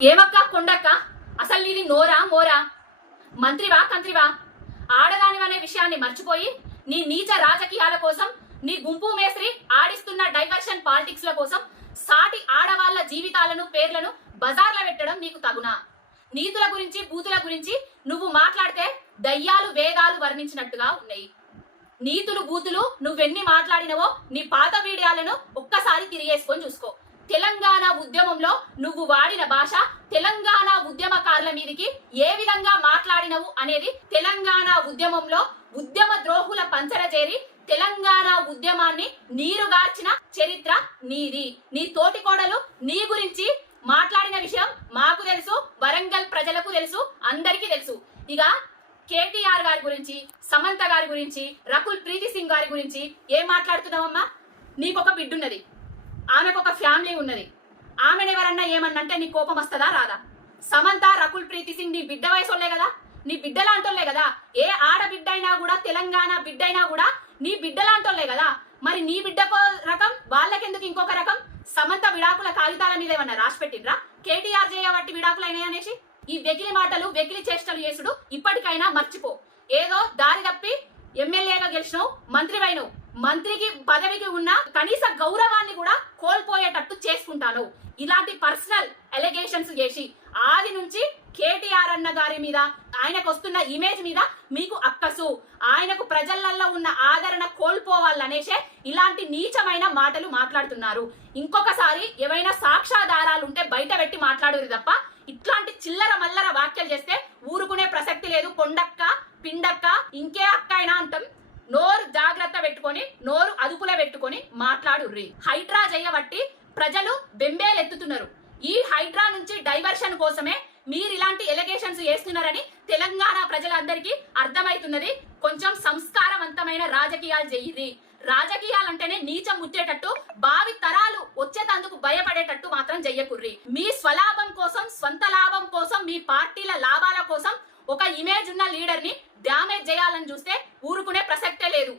ఏమక్క కొండక్క, అసలు నీది నోరా మోరా? మంత్రివా కంత్రివా? ఆడదానివనే విషయాన్ని మర్చిపోయి నీ నీచ రాజకీయాల కోసం, నీ గుంపు మేస్త్రి ఆడిస్తున్న డైవర్షన్ పాలిటిక్స్ ల కోసం సాటి ఆడవాళ్ల జీవితాలను పేర్లను బజార్ల పెట్టడం నీకు తగునా? నీతుల గురించి బూతుల గురించి నువ్వు మాట్లాడితే దయ్యాలు వేదాలు వర్ణించినట్టుగా ఉన్నాయి. నీతులు బూతులు నువ్వెన్ని మాట్లాడినవో నీ పాత వీడియోలను ఒక్కసారి తిరిగేసుకొని చూసుకో. తెలంగాణ ఉద్యమంలో నువ్వు వాడిన భాష, తెలంగాణ ఉద్యమకారుల మీదకి ఏ విధంగా మాట్లాడినవు అనేది, తెలంగాణ ఉద్యమంలో ఉద్యమ ద్రోహుల పంచర చేరి తెలంగాణ ఉద్యమాన్ని నీరుగార్చిన చరిత్ర నీది. నీ తోటి కోడలు నీ గురించి మాట్లాడిన విషయం మాకు తెలుసు, వరంగల్ ప్రజలకు తెలుసు, అందరికీ తెలుసు. ఇక కేటీఆర్ గారి గురించి, సమంత గారి గురించి, రకుల్ ప్రీతి సింగ్ గారి గురించి ఏం మాట్లాడుతున్నావమ్మా? నీకొక బిడ్డున్నది, ఆమెకు ఒక ఫ్యామిలీ ఉన్నది. ఆమెను ఎవరన్నా ఏమన్నంటే నీ కోపం వస్తుందా రాదా? సమంత, రకుల్ ప్రీతి సింగ్ నీ బిడ్డ వయసోళ్లే కదా, నీ బిడ్డలాంటోళ్లే కదా. ఏ ఆడబిడ్డ అయినా కూడా, తెలంగాణ బిడ్డ అయినా కూడా నీ బిడ్డలాంటోళ్లే కదా. మరి నీ బిడ్డకో రకం, వాళ్ళకెందుకు ఇంకొక రకం? సమంత విడాకుల కాగితాల మీద ఏమన్నా రాసి పెట్టిండ్రా? కేటీఆర్ చేయబట్టి విడాకులైనాయి అనేసి ఈ వెకిలి మాటలు, వెకిలి చేష్టలు చేసుడు ఇప్పటికైనా మర్చిపో. ఏదో దారి తప్పి ఎమ్మెల్యేగా గెలిచినావు, మంత్రివైనవు, మంత్రికి పదవికి ఉన్న కనీస గౌరవాన్ని కూడా కోల్పోయేటట్టు చేసుకుంటాను. ఇలాంటి పర్సనల్ ఎలిగేషన్స్ చేసి ఆది నుంచి కేటీఆర్ అన్న గారి మీద, ఆయనకు వస్తున్న ఇమేజ్ మీద మీకు అక్కసు, ఆయనకు ప్రజలలో ఉన్న ఆదరణ కోల్పోవాలనేసే ఇలాంటి నీచమైన మాటలు మాట్లాడుతున్నారు. ఇంకొకసారి ఏవైనా సాక్ష్యాధారాలు ఉంటే బయట పెట్టి మాట్లాడరు తప్ప ఇట్లాంటి చిల్లర మల్లర వ్యాఖ్యలు చేస్తే ఊరుకునే ప్రసక్తి లేదు. కొండక్క, పిండక్క, ఇంకే అక్క అయినా అంటాం. నోరు జాగ్రత్త పెట్టుకొని, నోరు అదుపులో పెట్టుకొని మాట్లాడుర్రి. హైడ్రా చేయబట్టి ప్రజలు బెంబేలెత్తుతున్నారు. ఈ హైడ్రా నుంచి డైవర్షన్ కోసమే మీరు ఇలాంటి ఎలిగేషన్స్ చేస్తున్నారని తెలంగాణ ప్రజలందరికీ అర్థమవుతున్నది. కొంచెం సంస్కారవంతమైన రాజకీయాలు చెయ్యిర్రి. రాజకీయాలంటేనే నీచం ముట్టేటట్టు, భావి తరాలు వచ్చేటందుకు భయపడేటట్టు మాత్రం చెయ్యకుర్రి. మీ స్వలాభం కోసం, స్వంత లాభం కోసం, మీ పార్టీల లాభాల కోసం ఒక ఇమేజ్ ఉన్న లీడర్ ని డ్యామేజ్ చేయాలని చూస్తే ఊరుకునే ప్రసక్తే లేదు.